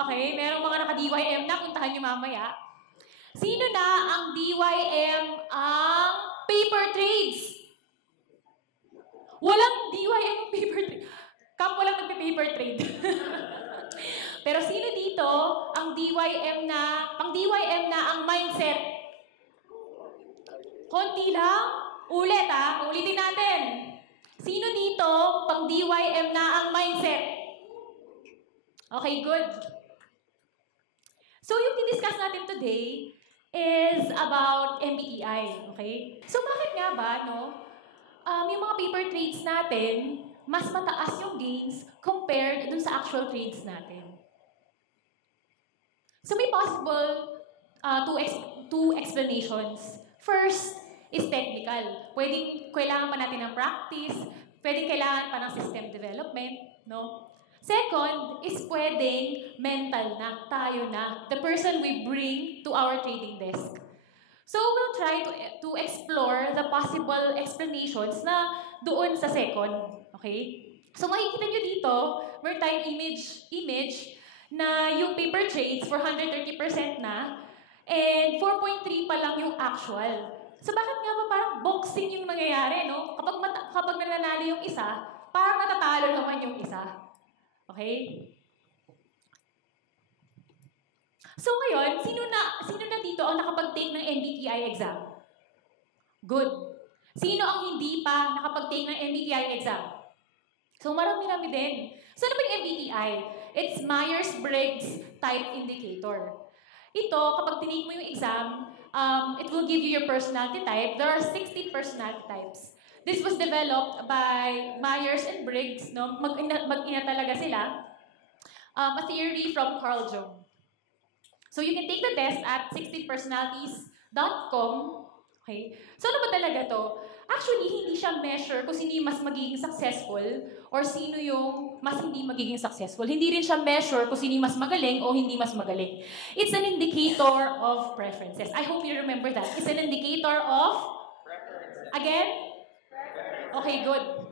Okay, merong mga naka-DYM na, puntahan nyo mamaya. Sino na ang DYM ang paper trades? Walang DYM ang paper trade. Kap walang nagpe-paper trade. Pero sino dito ang DYM na, pang DYM na ang mindset? Konti lang. Ulit ulitin natin. Sino dito pang DYM na ang mindset? Okay, good. So yung i-discuss natin today is about MBTI, okay? So bakit nga ba, yung mga paper trades natin, mas mataas yung gains compared dun sa actual trades natin. So may possible two explanations. First is technical. Kailangan pa natin ng practice, kailangan pa ng system development, no? Second is pwedeng mental na, tayo na, the person we bring to our trading desk. So we'll try to explore the possible explanations na doon sa second. Okay? So makikita nyo dito, meron tayong image na yung paper trades for 130% na and 4.3 pa lang yung actual. So bakit nga ba parang boxing yung nangyayari, no? Kapag nananalo yung isa, parang natatalo naman yung isa. Okay? So ngayon, sino na dito ang nakapag-take ng MBTI exam? Good. Sino ang hindi pa nakapag-take ng MBTI exam? So marami-rami din. So ano ba yung MBTI? It's Myers-Briggs Type Indicator. Ito, kapag tinake mo yung exam, it will give you your personality type. There are 16 personality types. This was developed by Myers and Briggs, no? Mag-ina talaga sila. A theory from Carl Jung. So you can take the test at 16personalities.com. Okay? So ano ba talaga to? Actually, hindi siya measure kung sino yung mas magiging successful or sino yung mas hindi magiging successful. Hindi rin siya measure kung sino yung mas magaling o hindi mas magaling. It's an indicator of preferences. I hope you remember that. It's an indicator of preferences. Again? Okay, good.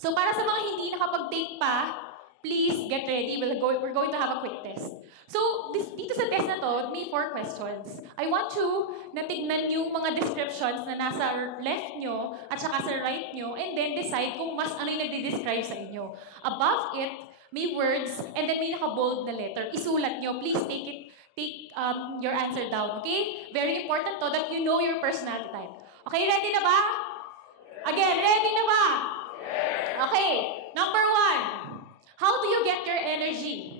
So para sa mga hindi nakapag-take pa, please get ready. We're going to have a quick test. So dito sa test na to, may 4 questions. I want you na tignan yung mga descriptions na nasa left nyo at saka sa right nyo and then decide kung mas ano yung nagde-describe sa inyo. Above it, may words and then may naka-bold na letter. Isulat nyo. Please take your answer down, okay? Very important to that you know your personality type. Okay, ready na ba? Again, ready na ba? Okay, number 1. How do you get your energy?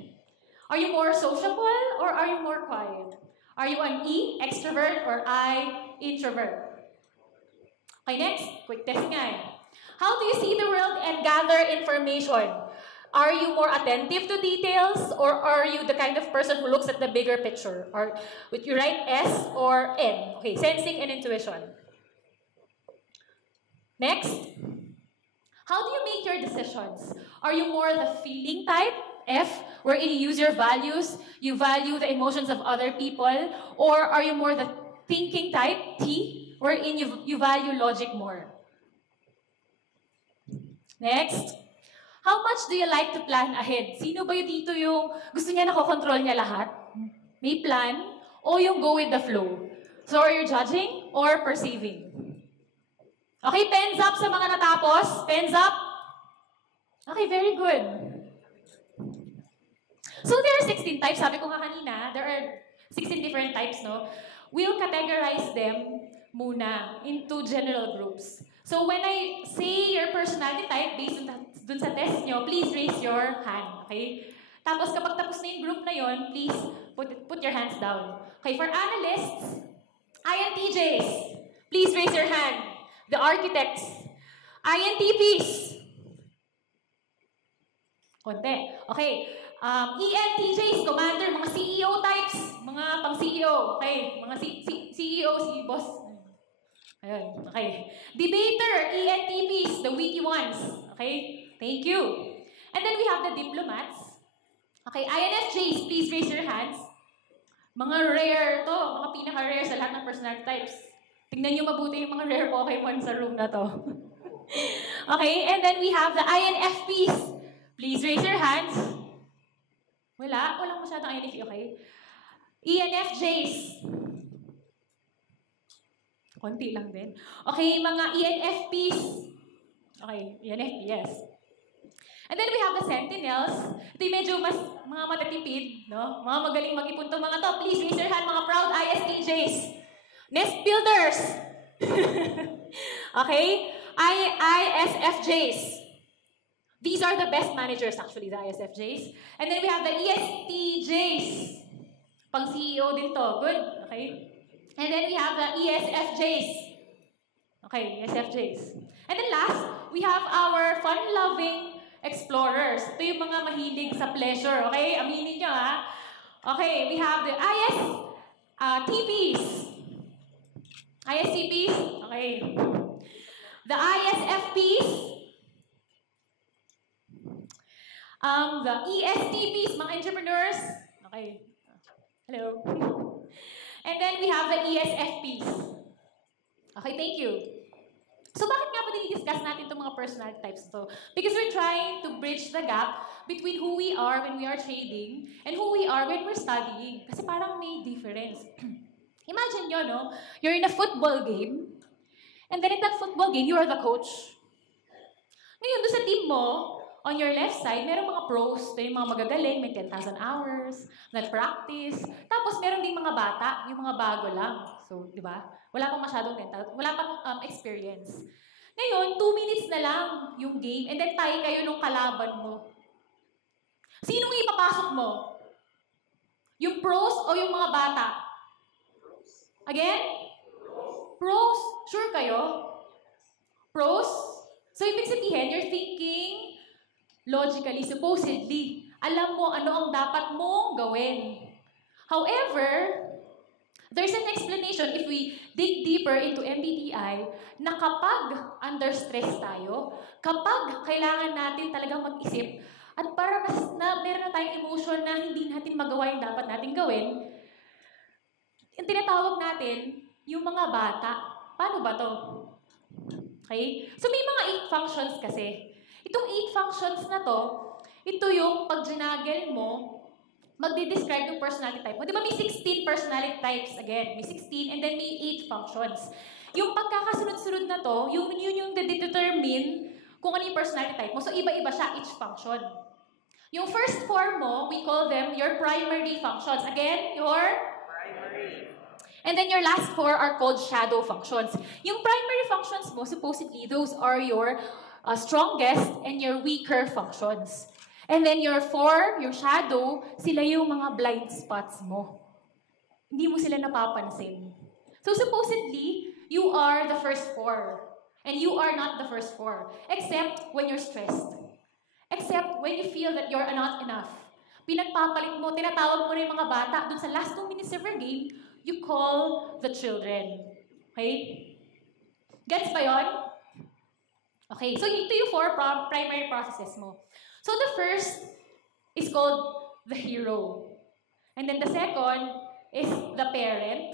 Are you more sociable or are you more quiet? Are you an E, extrovert, or I, introvert? Okay, next. Quick test nga. How do you see the world and gather information? Are you more attentive to details or are you the kind of person who looks at the bigger picture? Or would you write S or N? Okay, sensing and intuition. Next. How do you make your decisions? Are you more the feeling type, F, wherein you use your values, you value the emotions of other people, or are you more the thinking type, T, wherein you value logic more? Next. How much do you like to plan ahead? Sino ba yung dito yung gusto niya nakokontrol niya lahat? May plan, o yung go with the flow? So are you judging or perceiving? Okay, pens up sa mga natapos. Pens up. Okay, very good. So there are 16 types. Sabi ko nga kanina, there are 16 different types, no? We'll categorize them muna into general groups. So when I say your personality type based dun sa test nyo, please raise your hand, okay? Tapos kapag tapos na yung group na yon, please put your hands down. Okay, for analysts, INTJs, please raise your hand. The architects, INTPs. Konti. Okay. ENTJs, commander, mga CEO types, mga pang-CEO. Okay. Mga CEO, si boss. Ayun. Okay. Debater, ENTPs, the witty ones. Okay. Thank you. And then we have the diplomats. Okay. INFJs, please raise your hands. Mga rare to. Mga pinaka-rare sa lahat ng personality types. Tingnan nyo mabuti yung mga rare Pokemon sa room na to. Okay, and then we have the INFPs. Please raise your hands. Walang masyadong INFP, okay? ENFJs. Konti lang din. Okay, mga ENFPs. Okay, ENFP, yes. And then we have the Sentinels. Ito yung medyo mas mga matatipid, no? Mga magaling mag-ipon tong mga to. Please raise your hand, mga proud ISTJs. Nest builders. Okay? ISFJs. These are the best managers, actually, the ISFJs. And then we have the ESTJs. Pang CEO din to. Good. Okay? And then we have the ESFJs. Okay, ESFJs. And then last, we have our fun-loving explorers. Ito yung mga mahilig sa pleasure. Okay? Aminin nyo, ha? Okay, we have the ISTPs. ISTPs. Okay. The ISFPs. The ESTPs, mga entrepreneurs. Okay. Hello. And then we have the ESFPs. Okay, thank you. So bakit nga ba dinidiscuss natin itong mga personality types to? Because we're trying to bridge the gap between who we are when we are trading and who we are when we're studying. Kasi parang may difference. Imagine nyo, no? You're in a football game, and then in that football game, you are the coach. Ngayon, doon sa team mo, on your left side, merong mga pros, ito yung mga magagaling, may 10,000 hours, nag-practice. Tapos meron din mga bata, yung mga bago lang. So, di ba? Wala pang masyadong 10,000, wala pang experience. Ngayon, 2 minutes na lang yung game, and then tayo kayo nung kalaban mo. Sinong ipapasok mo? Yung pros o yung mga bata? Again? Pros. Sure kayo? Pros? So, ibig sabihin, you're thinking logically, supposedly, alam mo ano ang dapat mong gawin. However, there's an explanation if we dig deeper into MBTI na kapag under stress tayo, kapag kailangan natin talagang mag-isip, at parang meron na tayong emotion na hindi natin magawa yung dapat natin gawin, yung tinatawag natin, yung mga bata, paano ba to? Okay? So may mga 8 functions kasi. Itong 8 functions na to, ito yung pag ginagel mo, magde-describe yung personality type mo. Di ba may 16 personality types again? May 16 and then may 8 functions. Yung pagkakasunod-sunod na to, yun yung determine kung ano yung personality type mo. So iba-iba siya, each function. Yung first 4 mo, we call them your primary functions. Again, your primary. And then your last 4 are called shadow functions. Yung primary functions mo, supposedly, those are your strongest and your weaker functions. And then your 4, your shadow, sila yung mga blind spots mo. Hindi mo sila napapansin. So supposedly, you are the first 4. And you are not the first 4. Except when you're stressed. Except when you feel that you're not enough. Pinagpapalit mo, tinatawag mo na yung mga bata. Dun sa last 2 minutes of your game, you call the children. Okay? Gets ba yun? Okay, so ito yung 4 primary processes mo. So the first is called the hero. And then the second is the parent.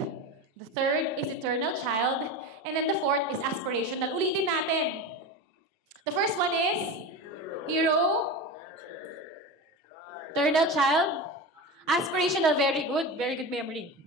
The third is eternal child. And then the fourth is aspirational. Ulitin natin. The first one is hero. Eternal child. Aspirational, very good. Very good memory.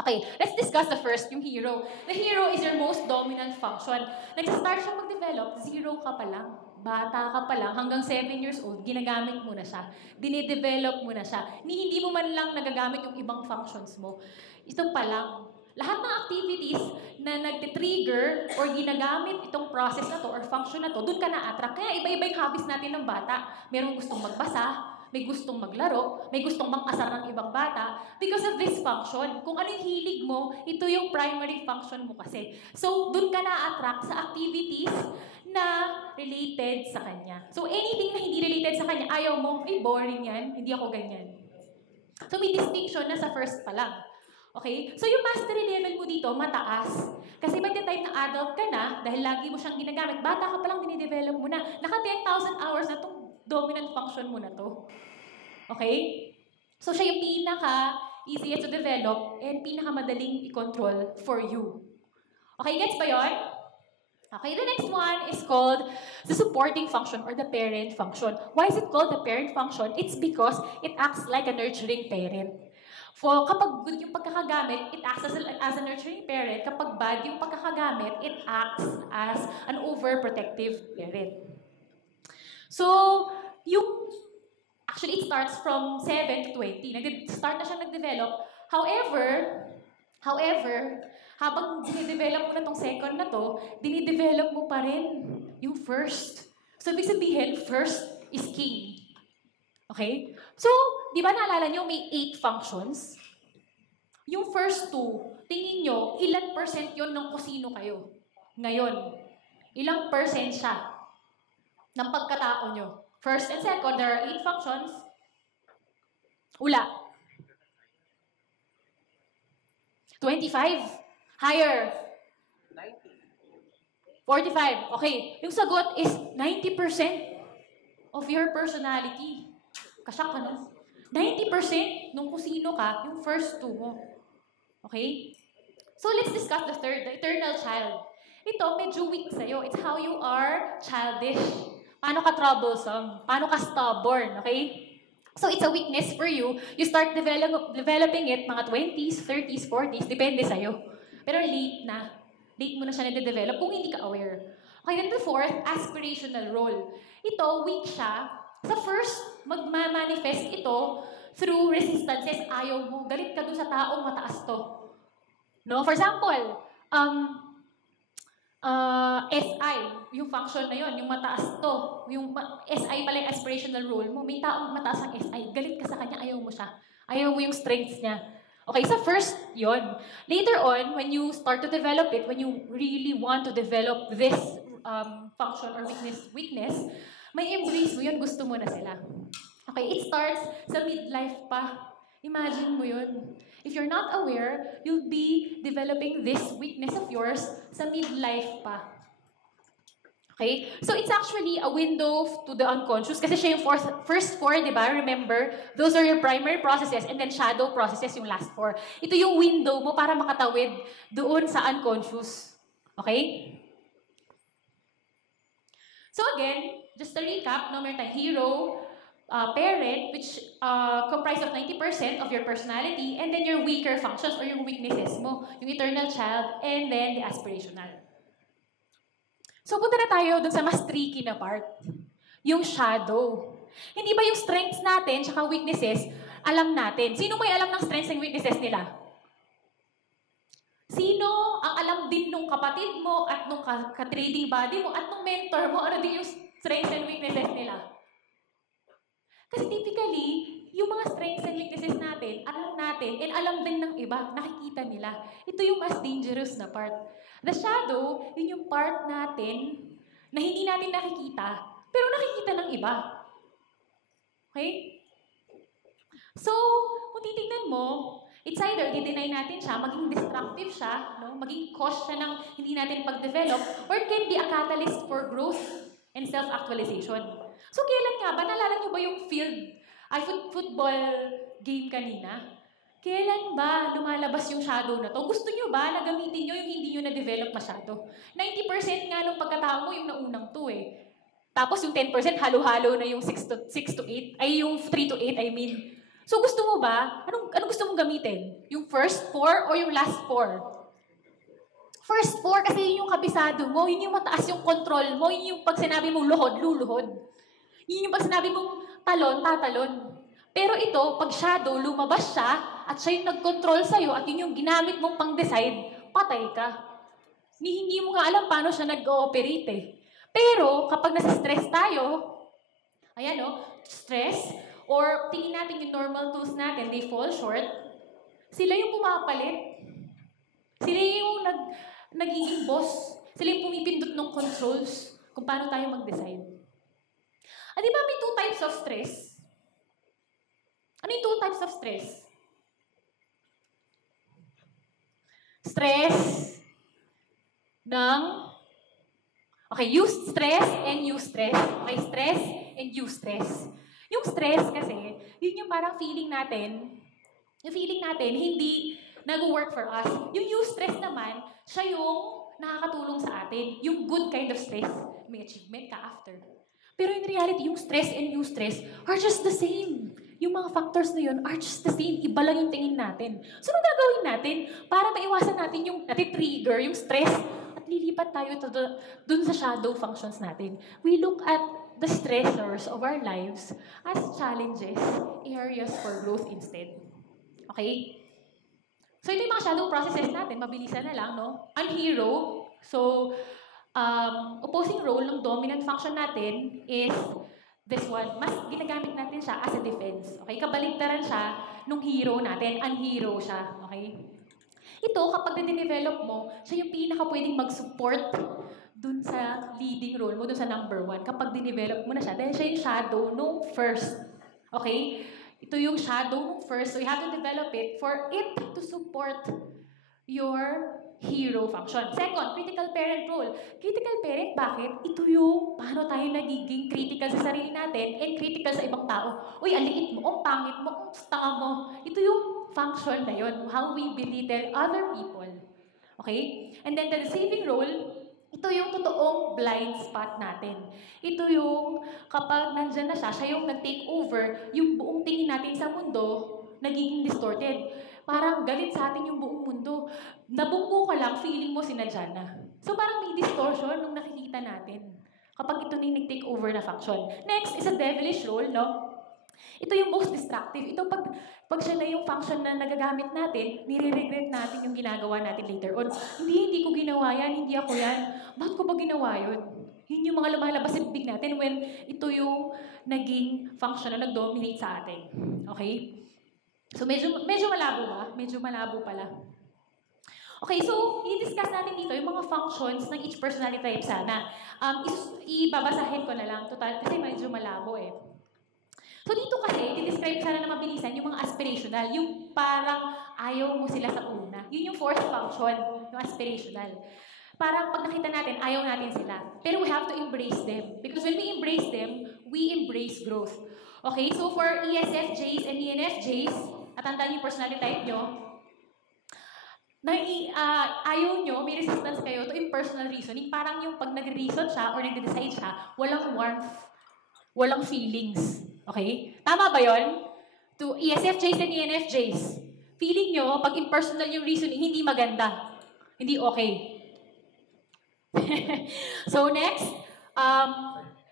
Okay, let's discuss the first, yung hero. The hero is your most dominant function. Nag-start siya mag-develop, 0 ka pa lang. Bata ka pa lang, hanggang 7 years old, ginagamit mo na siya. Dine-develop mo na siya. Hindi mo man lang nagagamit yung ibang functions mo. Ito pa lang. Lahat ng activities na nag-trigger or ginagamit itong process na to or function na to, doon ka na-attract. Kaya iba-iba yung hobbies natin ng bata. Merong gustong magbasa, may gustong maglaro, may gustong mang-asar ng ibang bata because of this function. Kung ano yung hilig mo, ito yung primary function mo kasi. So, dun ka na-attract sa activities na related sa kanya. So, anything na hindi related sa kanya, ayaw mo, boring yan, hindi ako ganyan. So, may distinction na sa first pa lang. Okay? So, yung mastery level mo dito, mataas. Kasi by the time na adult ka na, dahil lagi mo siyang ginagamit, bata ka pa lang, dinidevelop mo na. Naka 10,000 hours na itong dominant function mo na to. Okay? So, siya yung pinaka-easiest to develop and pinaka-madaling i-control for you. Okay, gets ba yun? Okay, the next one is called the supporting function or the parent function. Why is it called the parent function? It's because it acts like a nurturing parent. For kapag good yung pagkakagamit, it acts as a nurturing parent. Kapag bad yung pagkakagamit, it acts as an overprotective parent. So, actually, it starts from 7 to 20. Start na siya nag-develop. However, habang dinidevelop mo na tong second na to, dinidevelop mo pa rin yung first. So, ibig sabihin, first is king. Okay? So, di ba naalala nyo, may 8 functions? Yung first 2, tingin nyo, ilan percent yon ng kung sino kayo? Ngayon, ilang percent siya ng pagkatao nyo? First and second, there are 8 functions. Ula. 25. Higher. 45. Okay. Yung sagot is 90% of your personality. Kasyak ka, no? 90% nung kung sino ka, yung first 2 mo. Okay? So, let's discuss the third, the eternal child. Ito, medyo weak sa'yo. It's how you are childish. Paano ka troublesome? Paano ka stubborn? Okay? So, it's a weakness for you. You start developing it mga 20s, 30s, 40s. Depende sa'yo. Pero late na. Late mo na siya na-develop kung hindi ka aware. Okay, then the fourth, aspirational role. Ito, weak siya. Sa first, magmamanifest ito through resistances. Ayaw mo. Galit ka dun sa taong mataas to. No? For example, SI, yung function na yon, yung mataas to. Yung SI pala yung aspirational role mo. May taong mataas ang SI. Galit ka sa kanya, ayaw mo siya. Ayaw mo yung strengths niya. Okay, sa first, yon. Later on, when you start to develop it, when you really want to develop this function or weakness, may embrace mo yun, gusto mo na sila. Okay, it starts sa midlife pa. Imagine mo yun. If you're not aware, you'll be developing this weakness of yours sa midlife pa. Okay? So it's actually a window to the unconscious kasi siya yung first 4, di ba? Remember, those are your primary processes and then shadow processes yung last 4. Ito yung window mo para makatawid doon sa unconscious. Okay? So again, just to recap, no, meron tayong hero, parent, which comprise of 90% of your personality, and then your weaker functions or yung weaknesses mo, yung eternal child, and then the aspirational. So punta na tayo dun sa mas tricky na part, yung shadow. Hindi ba yung strengths natin tsaka weaknesses, alam natin? Sino may alam ng strengths and weaknesses nila? Sino ang alam din nung kapatid mo at nung ka-trading buddy mo at nung mentor mo, ano din yung strengths and weaknesses nila? Kasi typically, yung mga strengths and weaknesses natin, alam natin, and alam din ng iba, nakikita nila. Ito yung mas dangerous na part. The shadow, yun yung part natin na hindi natin nakikita, pero nakikita ng iba. Okay? So, kung titignan mo, it's either i-deny natin siya, maging destructive siya, no? Maging cause siya ng hindi natin pag-develop, or it can be a catalyst for growth and self-actualization. So, kailan nga ba? Naalala niyo ba yung football game kanina? Kailan ba lumalabas yung shadow na to? Gusto niyo ba na gamitin niyo yung hindi niyo na-develop masyado? 90% nga ng pagkatao mo yung naunang to eh. Tapos yung 10% halo-halo na yung 6 to 8, ay yung 3 to 8, I mean. So, gusto mo ba? Anong gusto mong gamitin? Yung first 4 or yung last 4? First 4 kasi yun yung kabisado mo, yun yung mataas yung control mo, yun yung pag sinabi mong luhod, luluhod. Yun yung pag sinabi mong talon, tatalon. Pero ito, pag shadow, lumabas siya, at siya yung nag-control sa'yo, at yun yung ginamit mong pang-decide, patay ka. Hindi mo nga alam paano siya nag-ooperate eh. Pero, kapag nasa-stress tayo, ayan o, stress, or tingin natin yung normal tools natin, they fall short, sila yung pumapalit. Sila yung nagiging boss. Sila yung pumipindot ng controls kung paano tayo mag-decide. Di ba may 2 types of stress? Ano yung 2 types of stress? Stress ng... Okay, eustress and eustress. Okay, stress and eustress. Yung stress kasi, yun yung parang feeling natin hindi nag-work for us. Yung eustress naman, siya yung nakakatulong sa atin. Yung good kind of stress, may achievement ka after. Pero in reality, yung stress and eustress are just the same. Yung mga factors na yun are just the same. Iba lang yung tingin natin. So, anong gagawin natin para maiwasan natin yung nati-trigger, yung stress, at lilipat tayo dun sa shadow functions natin. We look at the stressors of our lives as challenges, areas for growth instead. Okay? So, ito yung mga shadow processes natin. Mabilisan na lang, no? Unhero. So, opposing role ng dominant function natin is this one. Mas ginagamit natin siya as a defense. Okay? Kabaligtaran siya nung hero natin. Unhero siya. Okay? Ito, kapag na-develop mo, siya yung pinaka pwedeng mag-support dun sa leading role mo, dun sa number 1. Kapag dinevelop mo na siya, dahil siya yung shadow nung first. Okay? Ito yung shadow nung first. So, you have to develop it for it to support your hero function. Second, critical parent role. Critical parent, bakit? Ito yung paano tayo nagiging critical sa sarili natin and critical sa ibang tao. Uy, ang liit mo, ang pangit mo, ang tanga mo. Ito yung function na yun. How we belittle other people. Okay? And then the deceiving role, ito yung totoong blind spot natin. Ito yung kapag nandyan na siya, siya yung nag-take over, yung buong tingin natin sa mundo, nagiging distorted. Parang galit sa atin yung buong mundo. Nabunggo ka lang, feeling mo sinadya na. So parang may distortion nung nakikita natin. Kapag ito na yung nag-take over na function. Next is a devilish role, no? Ito yung most destructive. Ito pag siya na yung function na nagagamit natin, nire-regret natin yung ginagawa natin later on. Hindi ko ginawa yan, hindi ako yan. Bakit ko ba ginawa yun? Yun yung mga lumalabas sa bibig natin when ito yung naging function na nag-dominate sa atin. Okay? So medyo malabo ba? Medyo malabo pala. Okay, so i-discuss natin dito yung mga functions ng each personality type sana. Ibabasahin ko na lang, total, kasi medyo malabo eh. So dito kasi, i-describe sana na mabilisan yung mga aspirational, yung parang ayaw mo sila sa una. Yun yung fourth function, yung aspirational. Parang pag nakita natin, ayaw natin sila. Pero we have to embrace them. Because when we embrace them, we embrace growth. Okay, so for ESFJs and ENFJs, at tandaan yung personality type nyo, ayaw nyo, may resistance kayo to impersonal reasoning. Parang yung pag nag-reason siya or nag-decide siya, walang warmth, walang feelings. Okay? Tama ba yon? To ESFJs and ENFJs, feeling nyo, pag impersonal yung reasoning, hindi maganda. Hindi okay. So next,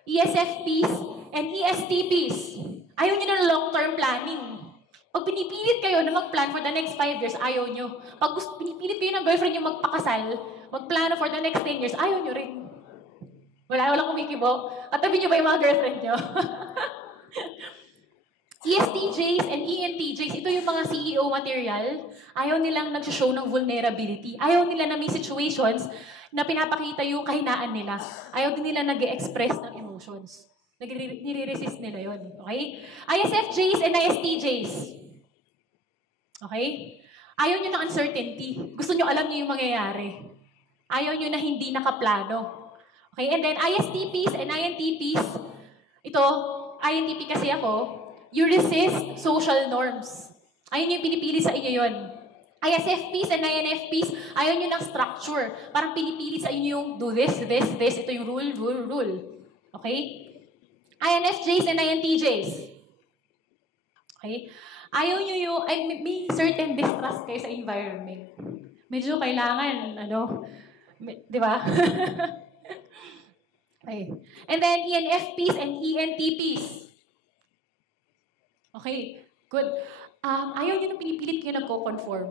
ESFPs and ESTPs. Ayaw nyo ng long-term planning. Pag pinipilit kayo na mag-plan for the next 5 years, ayaw nyo. Pag pinipilit kayo ng girlfriend nyo magpakasal, mag-plano for the next 10 years, ayaw nyo rin. Walang kumikibo. Katabi nyo ba yung mga girlfriend nyo? ESTJs and ENTJs, ito yung mga CEO material. Ayaw nilang nag-show ng vulnerability. Ayaw nila na may situations na pinapakita yung kahinaan nila. Ayaw din nila nag-express ng emotions. Nire-resist nila yun. Okay? ISFJs and ISTJs. Okay? Ayaw nyo ng uncertainty. Gusto nyo alam nyo yung mangyayari. Ayaw nyo na hindi nakaplano. Okay? And then ISTPs and INTPs, ito, INTP kasi ako, you resist social norms. Ayun yung pinipili sa inyo yun. ISFPs and INFPs, ayaw nyo ng structure. Parang pinipili sa inyo yung do this. Ito yung rule. Okay? INFJs and INTJs. Okay? Ayaw nyo yung, may certain distrust kayo sa environment. Medyo kailangan, di ba? Okay. And then ENFPs and ENTPs. Okay, good. Ayaw nyo nung pinipilit kayo nagko-conform.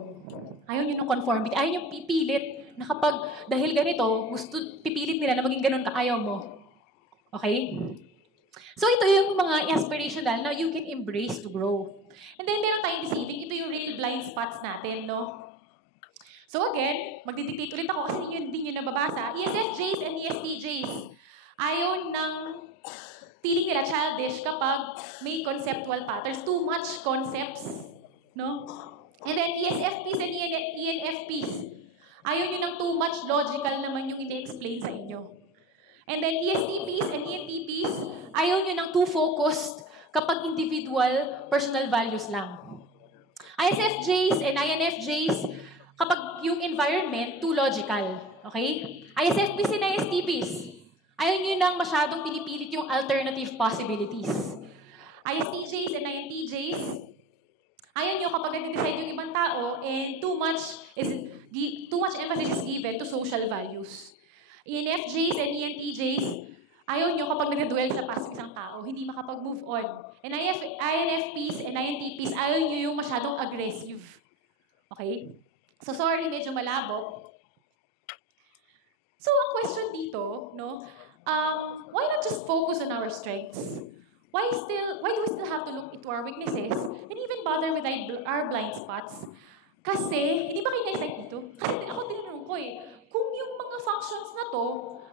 Ayaw nyo nung conformity. Ayaw nyo pipilit na kapag dahil ganito, pipilit nila na maging ganun ka, ayaw mo. Okay? So ito yung mga aspirational na you can embrace to grow. And then meron tayong deceiving. Ito yung real blind spots natin, no? So again, magdidictate ulit ako kasi hindi nyo nababasa. ESFJs and ESTJs. Ayaw ng feeling nila childish kapag may conceptual patterns. Too much concepts. No? And then ESFPs and ENFPs. Ayaw nyo ng too much logical naman yung ini-explain sa inyo. And then ESTPs and ENTPs, ayaw nyo ng too focused kapag individual personal values lang. ISFJs and INFJs, kapag yung environment, too logical. Okay? ISFPs and ISTPs. Ayaw nyo nang masyadong pinipilit yung alternative possibilities. ISTJs and INTJs, ayaw nyo kapag nag-decide yung ibang tao and too much emphasis is given to social values. ENFJs and ENTJs, ayaw nyo kapag nag-duel sa past isang tao, hindi makapag-move on. And INFPs and INTPs, ayaw nyo yung masyadong aggressive. Okay? So sorry, medyo malabo. So ang question dito, no, why not just focus on our strengths? Why do we still have to look into our weaknesses and even bother with our blind spots? Kasi, hindi ba kayo na-excite dito? Kasi ako tinanong ko kung yung mga functions na to,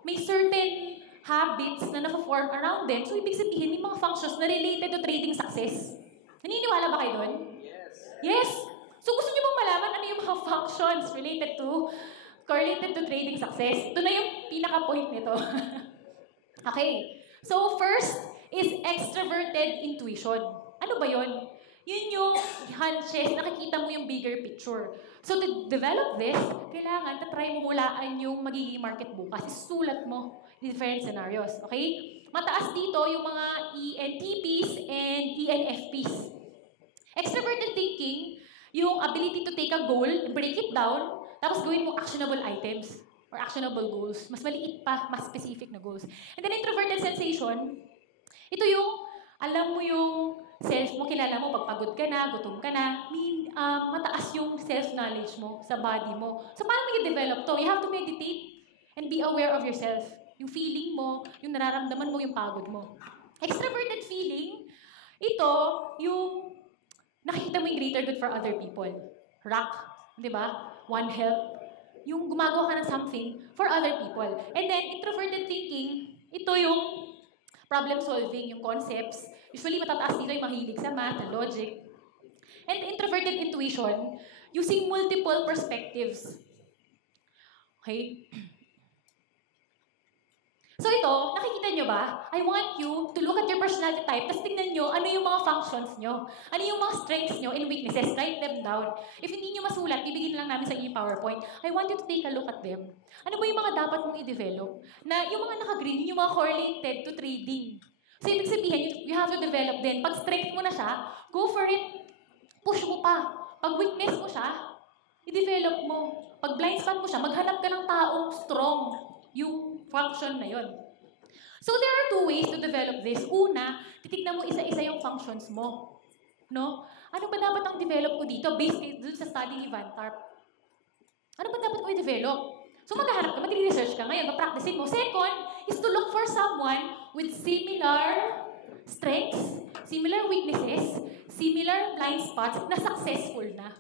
may certain habits na naka-form around them, so ibig sabihin, may mga functions na related to trading success. Naniniwala ba kayo doon? Yes! So gusto niyo bang malaman ano yung mga functions correlated to trading success? Ito na yung pinaka-point nito. Okay. So first is extroverted intuition. Ano ba yun? Yun yung hunches, nakikita mo yung bigger picture. So to develop this, kailangan try mo hulaan yung magiging market bukas. Sulat mo different scenarios. Okay? Mataas dito yung mga ENTPs and ENFPs. Extroverted thinking, yung ability to take a goal, break it down, tapos gawin mo actionable items or actionable goals. Mas maliit pa, mas specific na goals. And then introverted sensation, ito yung, alam mo yung self mo, kilala mo, pag pagod ka na, gutom ka na, mataas yung self-knowledge mo sa body mo. So paano mo i-develop to? You have to meditate and be aware of yourself. Yung feeling mo, yung nararamdaman mo, yung pagod mo. Extroverted feeling, ito, yung nakikita mo yung greater good for other people. RAC, di ba? One help. Yung gumagawa ka ng something for other people. And then, introverted thinking, ito yung problem solving, yung concepts. Usually, matataas dito yung mahilig sa math and logic. And introverted intuition, using multiple perspectives. Okay? So ito, nakikita nyo ba? I want you to look at your personality type, tapos tingnan nyo ano yung mga functions nyo. Ano yung mga strengths nyo and weaknesses. Write them down. If hindi nyo masulat, ibigin lang namin sa inyo PowerPoint. I want you to take a look at them. Ano ba yung mga dapat mong i-develop? Na yung mga naka-green, yung mga correlated to trading. So ibig sabihin, you have to develop din. Pag strength mo na siya, go for it. Push mo pa. Pag weakness mo siya, i-develop mo. Pag blind spot mo siya, maghanap ka ng taong strong yung function na yon. So there are two ways to develop this. Una, titignan mo isa-isa yung functions mo. No? Ano ba dapat ang develop ko dito based dun sa study ni Van Tarp? Ano ba dapat ko i-develop? So maghahanap ka, mag-research ka ngayon, mag-practicein mo. Second is to look for someone with similar strengths, similar weaknesses, similar blind spots na successful na.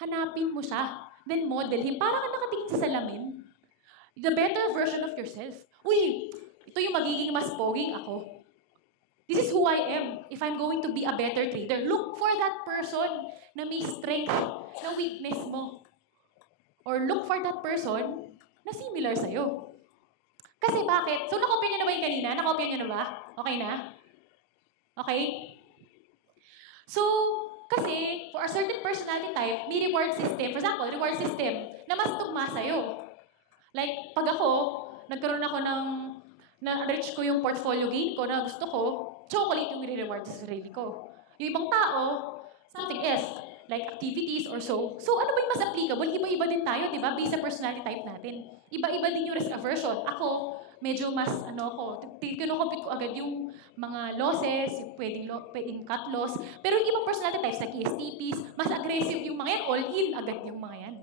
Hanapin mo siya. Then model him. Parang ka nakatingin sa salamin. The better version of yourself. Uy, ito yung magiging mas poging ako. This is who I am. If I'm going to be a better trader, look for that person na may strength, na weakness mo. Or look for that person na similar sa'yo. Kasi bakit? So, nakopya nyo na ba yung kanina? Nakopya nyo na ba? Okay na? Okay? So, kasi, for a certain personality type, may reward system. For example, reward system na mas tugma sa'yo. Like, pag ako, nagkaroon ako na-reach ko yung portfolio gain ko na gusto ko, chocolate yung re-reward sa sarili ko. Yung ibang tao, something else, like activities or so. So, ano ba yung mas applicable? Iba-iba din tayo, di ba? Based sa personality type natin. Iba-iba din yung risk aversion. Ako, medyo mas, kinukompute ko agad yung mga losses, yung pwedeng cut loss. Pero yung ibang personality types, like ESTPs, mas aggressive yung mga yan, all-in agad yung mga yan.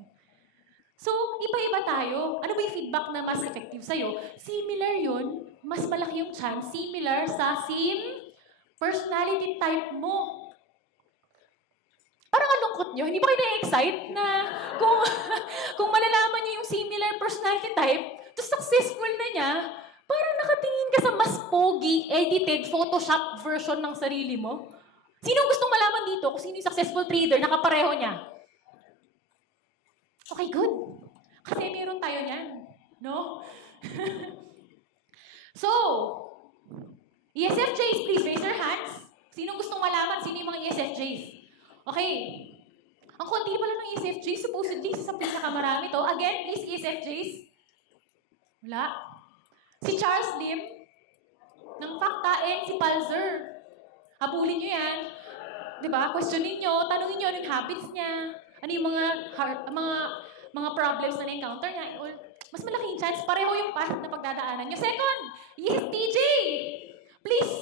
So, iba-iba tayo. Ano ba yung feedback na mas effective sa'yo? Similar yun, mas malaki yung chance, similar sa same personality type mo. Parang ang lungkot nyo, hindi ba kayo na-excite na kung malalaman nyo yung similar personality type, to successful na niya, parang nakatingin ka sa mas pogi, edited, Photoshop version ng sarili mo? Sino gustong malaman dito kung sino yung successful trader na kapareho niya? Okay, good. Kasi meron tayo niyan. No? So, ESFJs, please raise your hands. Sino gustong malaman? Sino yung mga ESFJs? Okay. Ang konti pala ng ESFJ, supposedly sa pinakamarami to. Again, please, ESFJs. Wala. Si Charles Lim, ng Fakta, and si Palzer. Habulin nyo yan. Diba? Questionin nyo, tanungin nyo anong habits niya, ano yung mga problems na na-encounter niya. Mas malaking chance, pareho yung path na pagdadaanan nyo. Second, ESTJ. Please.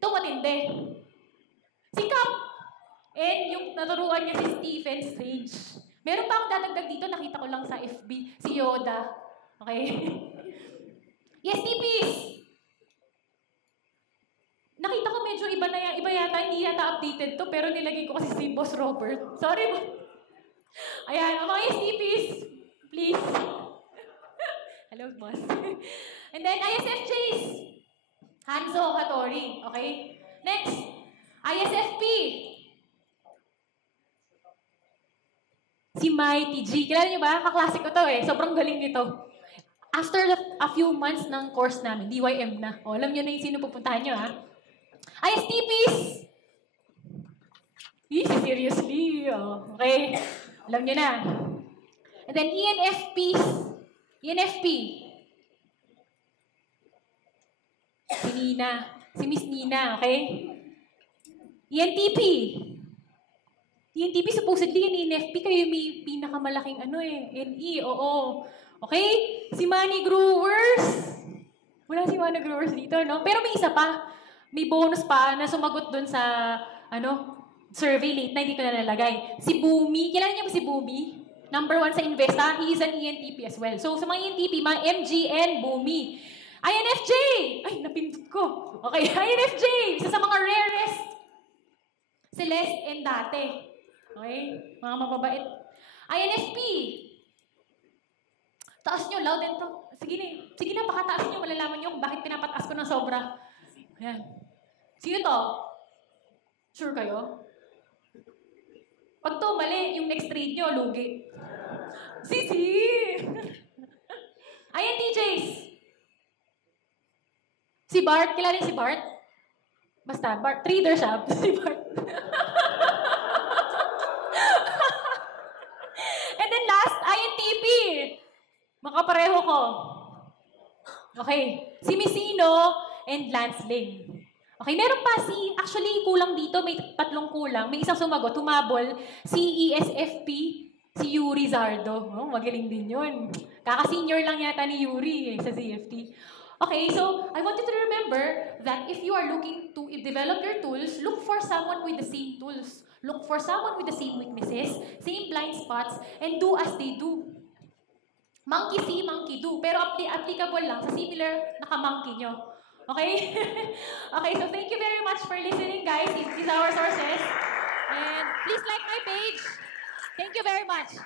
Ito matindi. Si Cap. And yung naturuan niya si Stephen Sage. Meron pa akong dadagdag dito, nakita ko lang sa FB, si Yoda. Okay? ESTPs! Nakita ko medyo iba yata, hindi yata updated to, pero nilagay ko kasi si Boss Robert. Sorry mo. Ayan, mga ESTPs, please. Hello, boss. And then, ISFJs. Hanzo Hattori. Okay? Next, ISFP. Si Mighty G. Kilala niyo ba? Kaklase ko to eh. Sobrang galing nito. After a few months ng course namin, DYM na. O, alam niyo na yung sino pupuntahan niyo, ha? ISTPs! Seriously. Oh, okay. Alam niyo na. And then, ENFPs. ENFP. Si Nina. Si Miss Nina, okay? ENTP. ENTP, supposedly, yung ENFP, kayo may pinakamalaking NE, oo. Okay? Si Money Growers. Wala si Money Growers dito, no? Pero may isa pa. May bonus pa na sumagot dun sa, survey late na, hindi ko na nalagay. Si Boomy. Kilala niyo ba si Boomy? Number 1 sa Investa. He is an ENTP as well. So, sa mga ENTP, mga MGN, Boomy. INFJ! Ay, napindot ko. Okay, INFJ! Isa sa mga rarest. Celeste and Date. Okay? Mga mababait. INFP. Taas nyo, loud and proud. Sige na, baka taas nyo, malalaman nyo kung bakit pinapataas ko ng sobra. Ayan. Sino to? Sure kayo? Pag to, mali, yung next trade nyo, lugi. Sisi! INTJs. Si Bart, kilala niyo si Bart? Basta, Bart, trader siya. Si Bart. And then last, INTP. Makapareho ko. Okay. Si Missino and Lance Ling. Okay, meron pa actually kulang dito, may 3 kulang. May isang sumagot, humabol, si ESFP, si Yuri Zardo. Oh, magaling din yun. Kaka-senior lang yata ni Yuri sa CFT. Okay, so I want you to remember that if you are looking to develop your tools, look for someone with the same tools. Look for someone with the same weaknesses, same blind spots, and do as they do. Monkey see, monkey do. Pero applicable lang sa similar na ka-monkey nyo. Okay? Okay, so thank you very much for listening, guys. These are our sources. And please like my page. Thank you very much.